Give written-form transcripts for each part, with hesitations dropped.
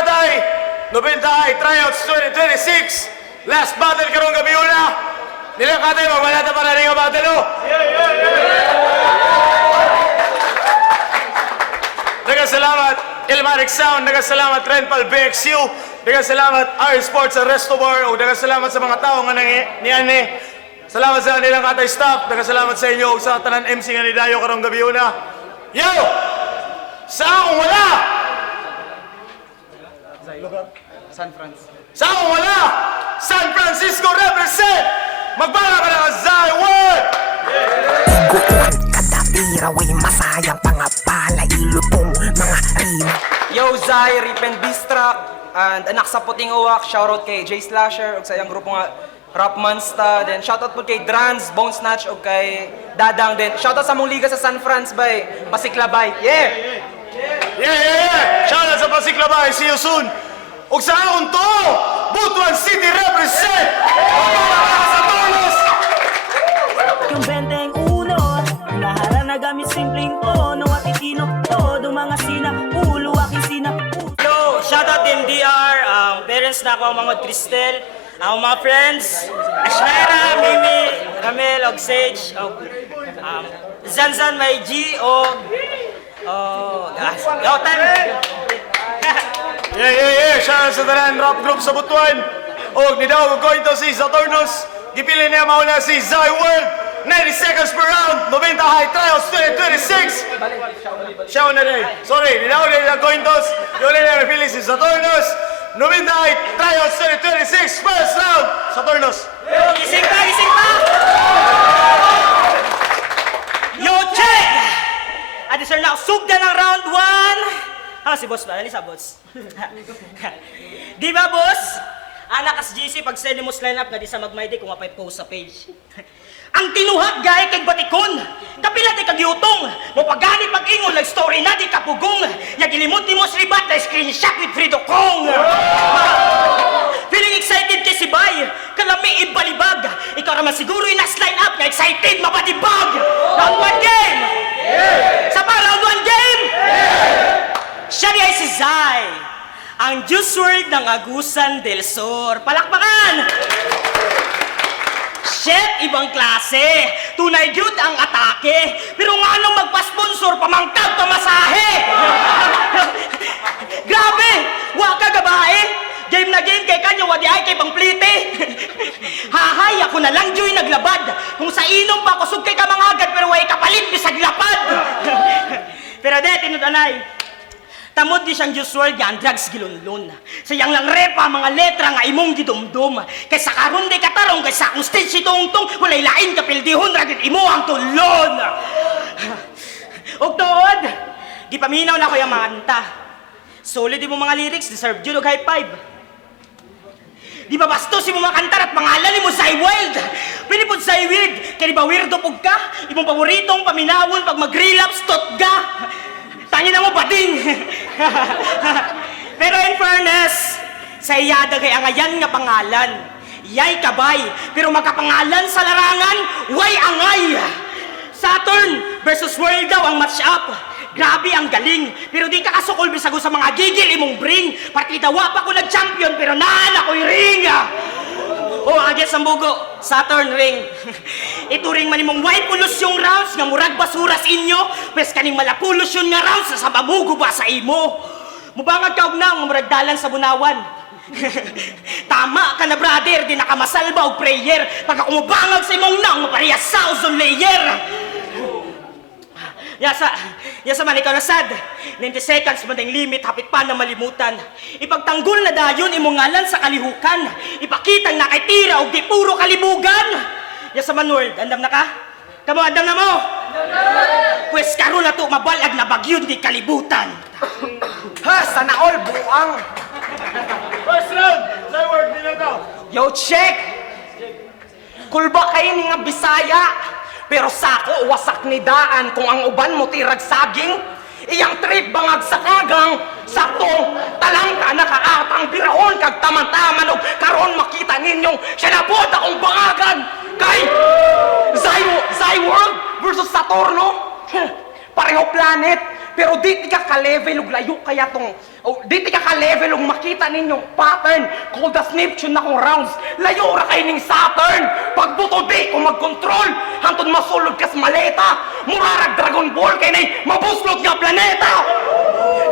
katay, 90 tryouts 2026. Last battle karong gabi una. Nilang katay, magbalata para rin ang battle o. Nagasalamat Ilmatic Sound, nagasalamat Renpal BXU, nagasalamat R Sports sa Resto Bar, o nagasalamat sa mga tao nga niyan. Salamat sa nilang katay staff, nagasalamat sa inyo sa tanan MC nga ni Dayo karong gabi una. Yo! Sa akong wala! San Francisco. Sa akong wala! San Francisco represent! Magbala ka na Zai World! Kukuhan kadapirawi masayang pangapala ilupong mga rima. Yo, Zai, Rip and Bistrak, and anak sa puting uwak, shoutout kay Jay Slasher, ug sa iyang grupo nga Rap Monsta, then shoutout po kay Drans, Bone Snatch, ug kay Dadang, then shoutout sa mong liga sa San Franz, bay, Pasiklabay, yeah! Yeah! Shout out sa Pasiklabay, see you soon! Ug sa akong to, Butuan City represent! Magbala ka na sa Tolos! Yung 21, laharan na gamit simpleng tono at itino todo mga sina, ulo aking sina. Yo, shoutout MDR, parents na ako, ang mga Tristel, ang mga friends, Ashnaira, Mimi, Ramel, og Sage, og Zanzan, may G, og yo, time! Yeah! Shout out sa tanan rap group sa Butuan! O, nidaw ko ito si Saturnos, gipili niya mauna si Zai World, 90 seconds per round, 90 high trials 2026! Siya na rin. Sorry, nidaw niya Cointos, yun niya napili si Saturnos, 90 high trials 2026, first round, Saturnos! Gising pa, gising pa! Yo, check! Adi sir na, sugda ng round 1. Si boss ba? Alisa, boss. Di ba, boss? Anak as GC, pag send mo line up nga di sa magmaydi kung mapay post sa page. Ang tinuhag gaya kay batikon, kapila di kagyutong, mo pagani pag-ingon, nag-story na di kapugong, yagilimot ni mo slibat na screenshot with Frido Kong. Feeling excited kay si Bay, kalami ibalibag, ikaw naman siguro inas line up na excited mabadibag. Round 1 game! Sa pa, round 1 game! Siya di ay si Zai, ang Juice WRLD ng Agusan del Sur. Palakpakan! Shit, ibang klase. Tunay yun ang atake. Pero nga nung magpa-sponsor, pamangkag pamasahe. Grabe! Waka gabae. Game na game kay kanyo, wadi ay kay pangplite. Hahay, ako na lang Joy naglabad. Kung sa inom pa, kusog kay kamangagad, pero way kapalit bisag lapad. Pero de, tinudanay. Tamod di siyang Juice WRLD nga ang drugs gilunlon. Sayang lang repa mga letra nga imong gidumdum. Kaysa karon di katarong, kaysa akong stage si Tongtong, walay lain kapildihon, ragit imo ang tulon. Og tuod, gipaminaw na ko yung mga anta. Solid mo mga lyrics, deserve yun og high five. Di ba bastos mo mga kantar at pangalan mo Zai World? Pinipod Zai Weird, kaya di ba weirdo pug ka? Imong paboritong paminawon pag mag-relapse tot ga. Tangin na mo bading! Pero in fairness, sa iyada kay angayan nga pangalan. Yay kabay, pero magkapangalan sa larangan, way angay! Saturn versus World daw ang match up. Grabe ang galing, pero di ka kasukol bisago sa mga gigil imong bring. Partidawa pa ko nag-champion, pero naan ako'y ring! Oh, agad sa bugo, Saturn ring. Ito ring manimong white polusyong rounds nga murag basuras inyo, pes kaning malapulusyon nga rounds sa mamugo ba sa imo. Mubangag ka og nang murag dalan sa bunawan. Tama ka na brother, di nakamasalba og prayer. Pag ako mubangag sa imong nang, mapariya 1,000 layer. Yasa man ikaw na sad. 90 seconds man ang limit, hapit pa na malimutan. Ipagtanggol na dayon imong ngalan sa kalihukan. Ipakitang nakitira og di puro kalibugan. Yasa man world, andam na ka? Kamo, andam na mo? Pwes karon na to mabalag na bagyo di kalibutan. Ha, sana all buang. First round, Zai World, nilang daw. Yo, check! Kulba kayo ni nga Bisaya, pero sako wasak ni daan kung ang uban mo tirag saging. Iyang trip bangag sa kagang, saktong talang ka nakaatang birahon kag taman-taman og karon makita ninyong siya na po akong bangagan kay Zai World versus Saturno. Pareho planet, Pero di ka ka-level ug layo kaya tong di ka ka-level ug makita ninyong pattern called the Neptune na kong rounds. Layo ra kay ning Saturn. Pagbuto di ko mag-control hantod masulod kas maleta. Murarag Dragon Ball kay nay mabuslot nga planeta.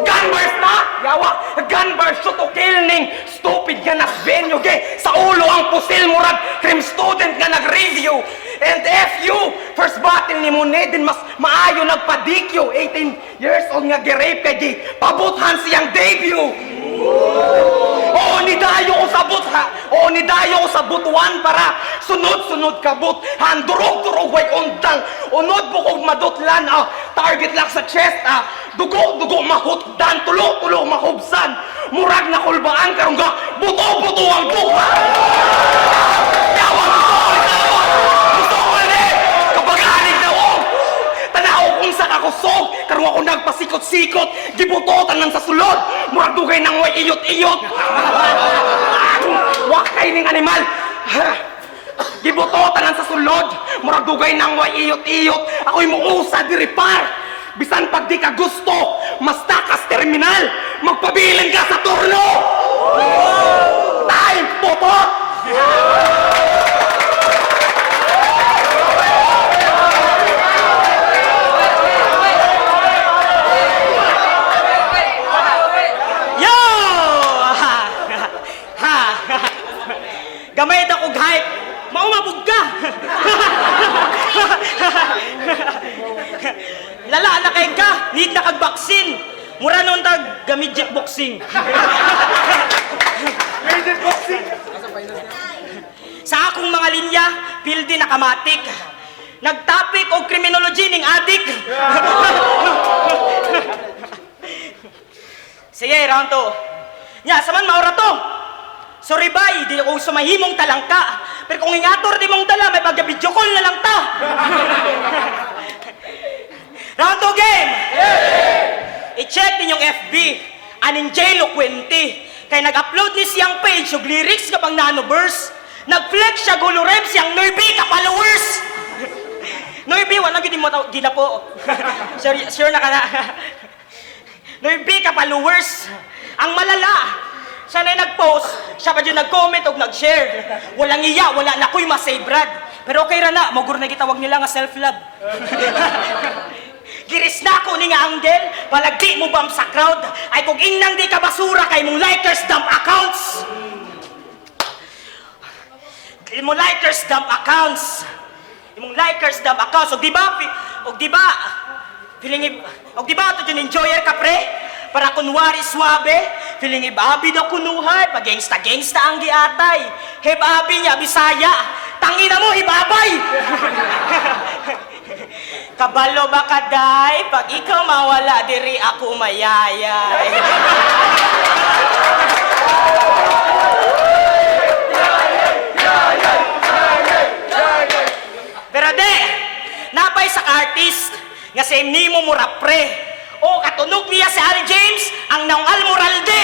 Gunburst na! Yawa! Gunburst shoot to kill ning stupid nga nasvenyo ge sa ulo ang pusil murag cream student nga nag-review. And FU, first battle ni Munedin mas maayo nagpadikyo. 18 years old nga gi-rape kay gi pabuthan siyang debut. Oo, nidayo ko sa butha. Oo, nidayo ko sa butuan para sunod-sunod ka buthan. Durog-durog way undang. Unod bukog madutlan. Target lang sa chest. Dugo-dugo mahutdan. Tulo-tulo mahubsan. Murag na kulbaan karong ga buto-buto ang buha. Yawa gusto ko ulit. Kapag anig na ko. Tanaw kung sa kakusog. Karong ako nagpasikot-sikot. Gibutotan lang sa sulod. Murag dugay nang way iyot-iyot. Wakay ning animal. Gibutotan lang sa sulod. Murag dugay nang way iyot-iyot. Ako'y muusa diri par. Bisan pag di ka gusto, mas takas terminal. Magpabilin ka sa turno. Time, popot! Yo! Gamay na kong hype. Maumabog ka. Lala na kay ka. Need na kag-vaccine. Mura nun tag gamidjet boxing. Sa akong mga linya, pildi na kamatik. Nagtapik og criminology ning adik. Sige, round 2. Nya, saman maura to. Sorry bay, di ako sumahimong talangka. Pero kung ingator di mong dala, may pagka-video call na lang ta. Round 2 game! I-check ninyong FB. Anin J. Loquente. Kaya nag-upload ni siyang page yung lyrics kapag nanoverse. Nag-flex siya gulurem siyang Noybe ka followers. Noybe, walang gini mo gina po. Sure na ka na. Noybe ka followers. Ang malala, siya na nag-post, siya pa dyan nag-comment o nag-share. Walang iya, wala na ko'y masay Brad. Pero okay ra na, magur na gitawag nila nga self-love. Giris na ko ni nga anggel, palagdi mo bam sa crowd, ay kung inang di ka basura kay mong likers dump accounts. Imong likers dump accounts. Imong likers dump accounts. Og di ba, feeling og di ba to dyan enjoyer ka pre? Para kunwari swabe, feeling ibabi daw kunuhay, pag gangsta-gangsta ang giatay. Hibabi niya, Bisaya, tangina mo, hibabay! Kabalo ba kaday? Pag ikaw mawala, diri ako mayayay. Pero de, napay sa artist, nga same nimo mura pre. O katunog niya si Al James, ang naong Almoralde.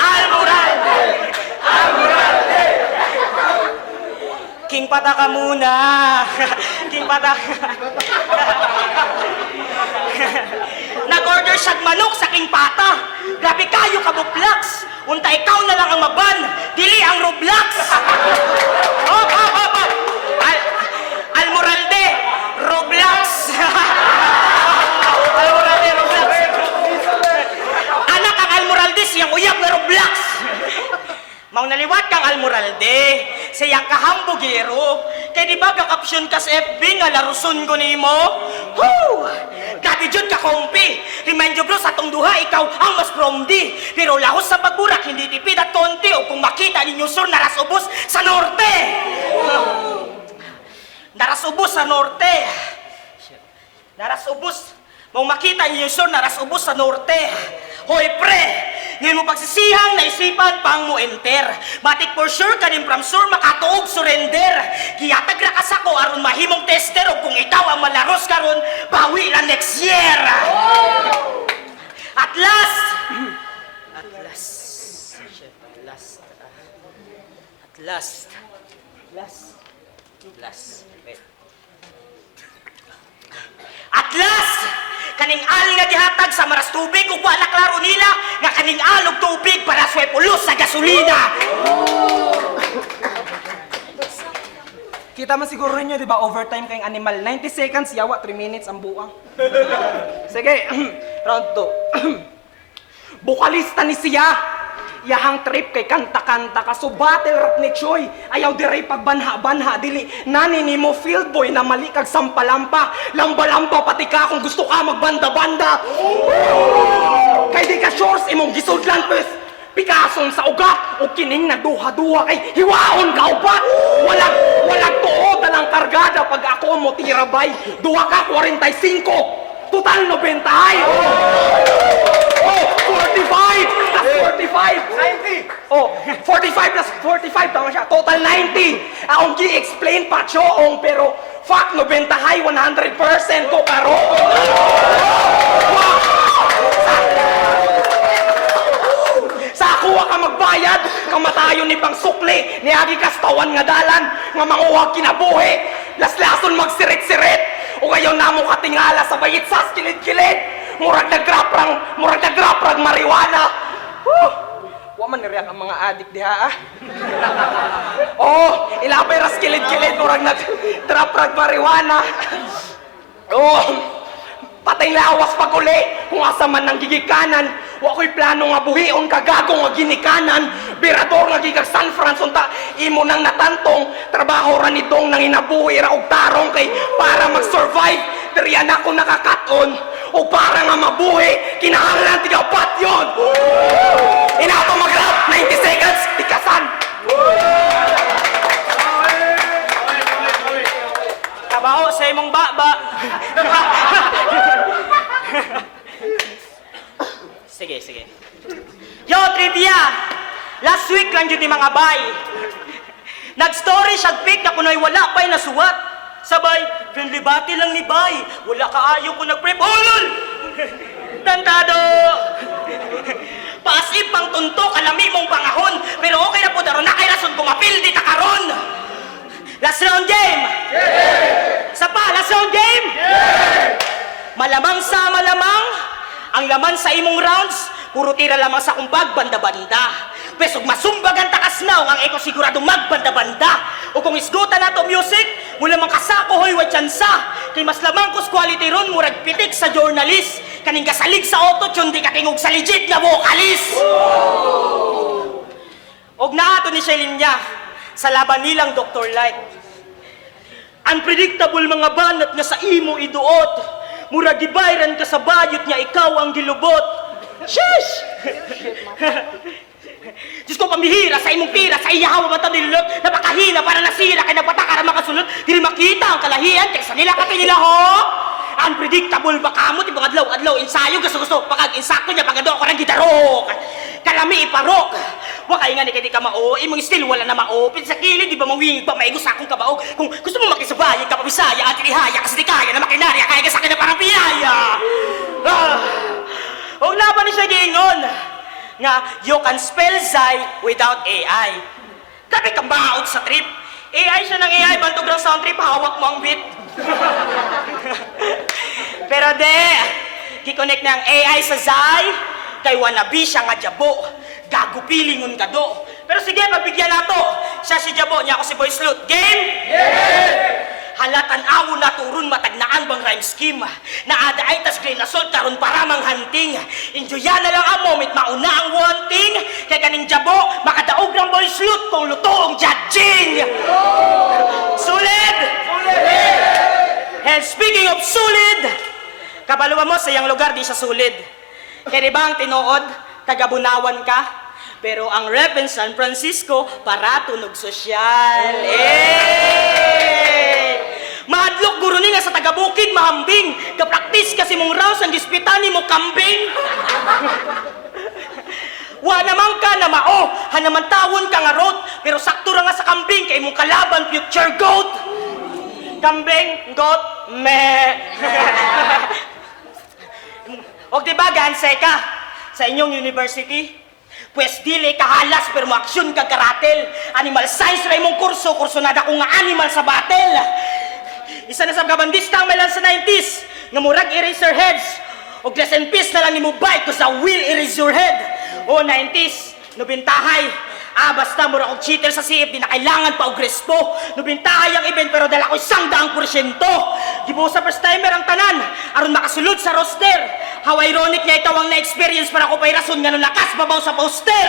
Almoralde. Almoralde. King pata ka muna. King pata. Nag-order siyang manok sa King Pata. Grabe kayo kabuplex. Unta ikaw na lang ang maban. Dili ang Roblox. Hop. Almoralde. Roblox. Almoralde, Roblox. Anak ang Almoralde, siyang uyab na Roblox. Maung naliwat kang Almoralde, siyang kahambugero. Kaya di ba kapsyon ka sa FB nga laruson ko ni mo? Woo! Grabe dyan ka kompi. Remind you bro, sa tong duha, ikaw ang mas promdi. Pero lahos sa pagburak, hindi tipid at konti. O kung makita ninyo sur, narasubos sa norte. Narasubos sa norte. Narasubos. Kung makita ninyo sur, narasubos sa norte. Hoy pre, ngayon mo pagsisihang naisipan pang mo enter. Batik for sure kanin from sure makatuog surrender. Giyatag ra kas ako aron mahimong tester o kung ikaw ang malaros karon bawi la next year. At last. Wait. At last, Kaning ali nga gihatag sa maras tubig ug wala klaro nila nga kaning alog tubig para sway pulos sa gasolina. Kita man siguro ninyo, di ba, overtime kayong animal. 90 seconds, yawa, 3 minutes ang buang. Sige, round 2. Bukalista ni siya. Yahang trip kay kanta-kanta ka. So battle rap ni Choy. Ayaw diray pagbanha-banha. Dili, nani ni mo field boy na mali kag sampalampa. Lamba-lamba pati ka kung gusto ka magbanda-banda. Kay di ka shorts, imong gisudlan, pes. Pikason sa ugat o kining na duha-duha kay hiwaon ka upat. Walang tuod na lang kargada pag ako mo tirabay. Duha ka 45. Total 90 ay. Oh, 45 plus 45. 90. Oh, 45 plus 45 tama siya. Total 90. Akong gi-explain pa choong pero fuck 90 high 100% ko karo. Sa kuha ka magbayad, kamatayo ni pang sukli, niagi kastawan nga dalan, nga manguwag kinabuhi, laslason magsirit-sirit, o ngayon na mo katingala sa bayit sas kilid-kilid, murag nagraprang mariwana. Wa man niriyak ang mga adik diha, ah. Oh, ilapay ras kilid-kilid, murag nagraprang mariwana. Oh, patay lawas pag uli, kung asa man ng gigikanan, wa ko'y plano nga buhion kagago nga ginikanan, birador nga gigag San Francisco, unta imo nang natantong, trabaho ra ni Dong nang inabuhi ra og tarong kay para mag-survive, diriyan ako nakakaton, o para nga mabuhi, kinahanglan tigapat yun! Inato mag-rap, 90 seconds, tikasan! Kabao sa imong baba. Sige. Yo, trivia! Last week lang yun ni mga bay. Nag-story siya pic na kuno'y wala pa'y nasuwat. Sabay, friendly battle lang ni bay. Wala kaayo ko nag-prep. Oh, lol! Tantado! Paasip pang tuntok, alami mong pangahon. Pero okay na po daron na kay rason kumapil di takaron. Last round game! Sa pa, last round game! Malamang sa malamang, ang laman sa imong rounds, puro tira lamang sa kumpag, banda-banda. Pesog masumbag ang takas naong, ang eko sigurado magbanda-banda. O kung isgutan na to music, mula mang kasako hoy wa tsansa. Kay mas lamang kus quality ron, murag pitik sa journalist. Kaning kasalig sa auto-tune, di katingog sa legit na vocalist. Og naato ni Shelinya, sa laban nilang Dr. Light. Unpredictable mga banat nga sa imo iduot. Mura gibayran ka sa bayot niya, ikaw ang gilubot. Shush! Diyos ko pamihira sa imong tira, sa iyahaw matadilot, napakahina para nasira, kay nagpatakara makasulot, di makita ang kalahian, kaysa nila ka nila ho! Unpredictable ba kamot, ibang adlaw, ensayo, gusto, pagag-insakto niya, pagado ako ng gitarok. Kalami iparok. Wakay nga ni kay di ka mao, imong still wala na mao. Pin sa kilid, di ba mawingig pa, maigos akong kabao. Kung gusto mo makisubayan ka pa Bisaya, at ilihaya, kasi di kaya na makinarya, kaya ka sa akin na parang piyaya. Huwag laban ni siya giingon, nga you can spell Zai without AI. Grabe kang baot sa trip. AI siya ng AI, bantog ng sound trip, hawak mo ang beat. Pero de, gi-connect ng AI sa Zai, kay wannabe siya nga jabo. Gago pilingon ka do. Pero sige, pagbigyan nato. Siya si Jabo, niya ako si Boy Slut. Game? Yeah! Halatan awon na turun matagnaan bang rhyme scheme. Naada ay tas grain assault karon para mang hunting. Enjoyan na lang ang moment, mauna ang wanting. Kay kaning Jabo, makadaog ng Boy Slut kung lutoong judging. Sulid! And speaking of sulid, kabaluan mo sa iyang lugar di sa sulid. Kaya ba ang tinuod, taga-Bunawan ka, pero ang rep in San Francisco, para tunog sosyal. Mahadlok guro ni nga sa taga-Bukid, mahambing. Kapraktis kasi mong rounds ang gispitani mo kambing. Wa naman ka na mao, hanaman tawon ka nga rot, pero sakto ra nga sa kambing, kay mong kalaban future goat. Kambing, goat, meh. O diba, ganse ka sa inyong university? Pwes dili kahalas pero maaksyon ka karatel. Animal science ray mong kurso na dako nga animal sa battle. Isa na sa kabandista ang melan sa 90s nga murag eraser heads O rest in peace na lang ni mo bike cause I will erase your head. O 90s, nubintahay. Basta mura kong cheater sa CF, di na kailangan pa og respo. Nubintahay ang event pero dala ko 100%. Gibo sa first timer ang tanan, aron makasulod sa roster. How ironic nga ikaw ang na-experience para ko pa'y rason nga nung lakas babaw sa poster.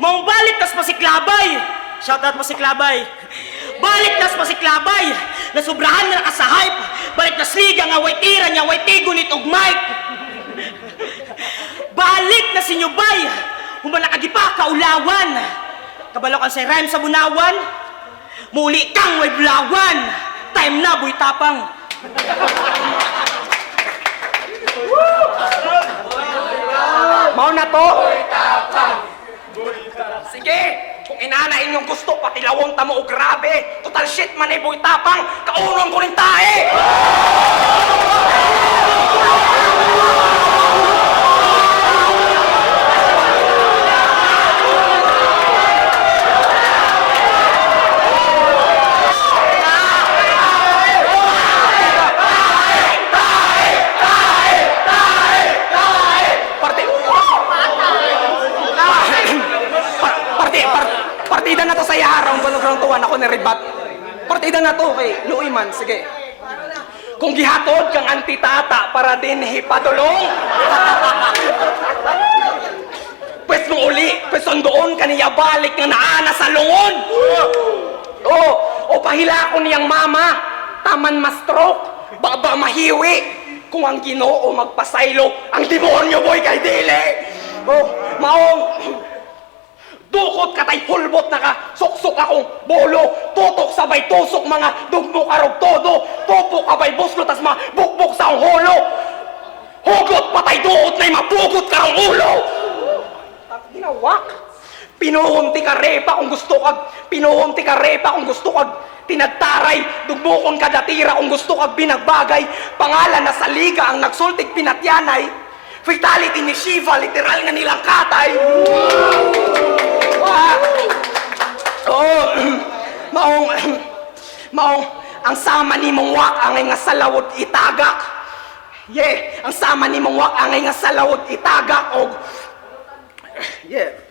Maong balik tas pa si Klabay. Shoutout mo si Klabay. Balik nas pa si Klabay. Nasubrahan na ka sa hype. Balik na sliga nga way tira niya, way tigunit og mic. Balik na si Nyubay. Humana ka gipa kaulawan. Kabalo ka sa rhyme sa bunawan. Muli kang way bulawan. Time na boy tapang. Mao na to. Sige, kung inana inyong gusto, patilawang tamo o grabe. Total shit man ay boy tapang, kaunon ko rin tae! Partida na to sa iharang, balong tuwan ako niribat. Partida na to kay Louie man, sige. Kung gihatod kang antitata para din hipadulong. Pwes mong uli, pwes doon kaniya balik nga naana sa lungon. O pahila ko niyang mama, taman ma-stroke, baba mahiwi. Kung ang Ginoo magpasaylo, ang demonyo boy kay dili. Maong dukot katay hulbot na ka, suksok akong bolo, tutok sabay tusok mga dugmo karog todo, pupok kabay buslo tas mabukbok sa ang holo, hugot patay duot na'y mapugot karong ulo. Ginawak, pinuhunti ka repa kung gusto kag, pinuhunti ka repa kung gusto kag, tinagtaray, dugmokon kada tira kung gusto kag binagbagay, pangalan na sa liga ang nagsultig pinatyanay, fatality ni Shiva, literal nga nilang katay. Maong, ang sama ni mong wak angay nga salawod itagak. Ang sama ni mong wak angay nga salawod itagak.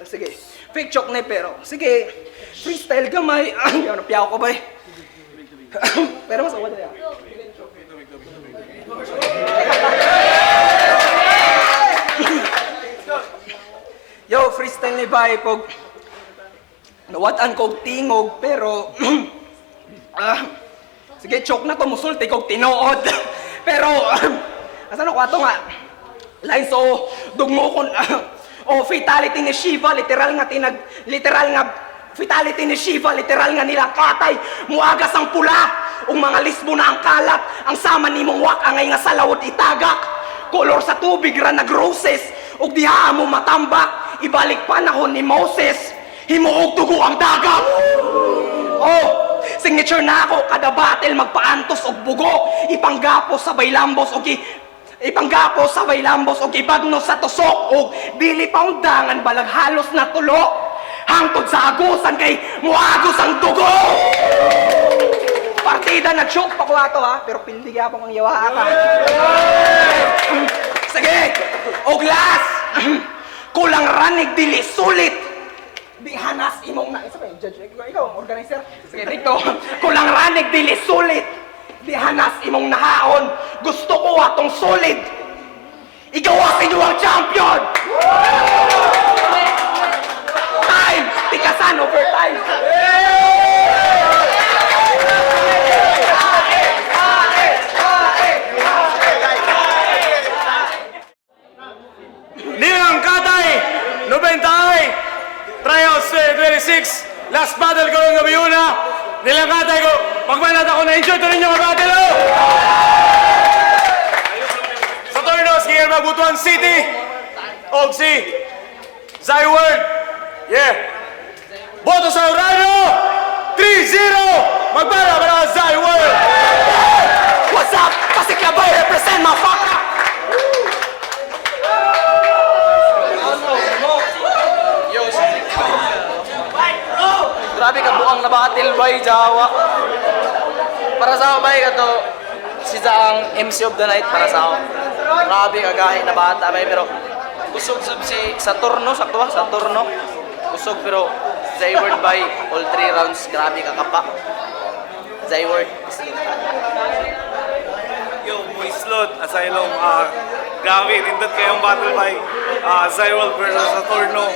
Sige. Fake joke na pero. Sige, freestyle gamay. Yan, napiyaw ko ba eh. Pero mas awad na yan. Yo, freestyle ni Bay pog nawatan kog tingog pero sige choke na to musulti kog tinuod pero asan ako ato nga line so dugmo kon fatality ni Shiva literal nga fatality ni Shiva literal nga nila katay muagas ang pula ug mga lisbo na ang kalat ang sama nimong wak angay nga salawod itagak kolor sa tubig ra nagroses ug diha mo matambak ibalik panahon ni Moses himuog dugo ang dagat. Signature na ako kada battle magpaantos og bugo ipanggapos sa baylambos og ipanggapos sa baylambos og ibagno sa tusok og dili paundangan balag halos na tulo hangtod sa agusan kay muagos ang dugo. Partida na choke pa ko ato ha pero pildi gyapon ang yawa ka. Sige, og last kulang ranig dili sulit. Di hanas imong na isa pa judge ikaw organizer. Sige dito. Kulang ranig dili sulit. Di hanas imong nahaon. Gusto ko atong solid. Ikaw ang inyong champion. Time, tikasan overtime. Nilang Katay, 90 Tryouts 26, last battle ko ng gabi una. Nilang Katay ko, pagmanat ako na-enjoy to ninyo mga battle. Sa Tornos, kaya Mabutuan City, og si Zai World. Boto sa Urano, 3-0, magbala para Zai World. What's up? Pasiklabay represent motherfucker. Grabe ka buang na batil bay Jawa. Para sa ako bay kato si ang MC of the night para sa ako. Grabe kagahi na bata bay pero kusog sab si Saturno sakto ba? Saturno. Kusog pero Zayward bay all 3 rounds grabe kakapa. Zayward. Yo, Muislot, Asylum, grabe, nindot kayong battle by Zyworld versus Saturno.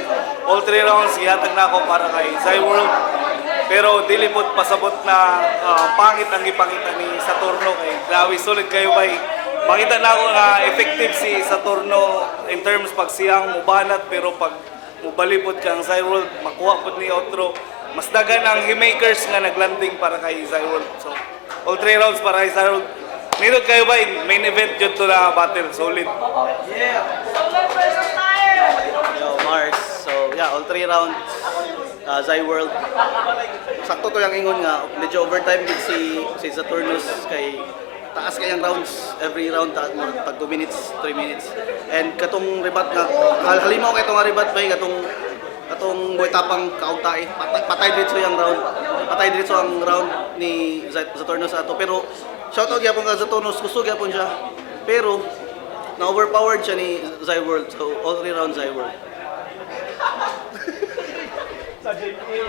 All 3 rounds, ihatag na ako para kay Zyworld. Pero dilipot pasabot na pangit ang ipangita ni Saturno kay grabe, solid kayo bay. Makita na ako nga effective si Saturno in terms pag siyang mubanat pero pag mubalipot kang Zyworld, makuha po ni outro. Mas dagan ang haymakers nga naglanding para kay Zyworld. So, all 3 rounds para kay Zyworld. Nindot kayo ba main event yun to na battle, solid. Yo, Mars. So, yeah, all 3 rounds. Zyworld. Sakto to yung ingon nga. Medyo overtime din si Saturnus kay taas kayang rounds. Every round, tag 2 minutes, 3 minutes. And katong ribat nga, halimaw kay itong ribat ba katong boy tapang kaugtae. Patay dito yung round. Patay dito ang round ni Saturnus ato. Pero, shoutout yapon ka Saturnus. Gusto yapon siya. Pero, na-overpowered siya ni Zyworld. So, all 3 rounds Zyworld. Sa JPA,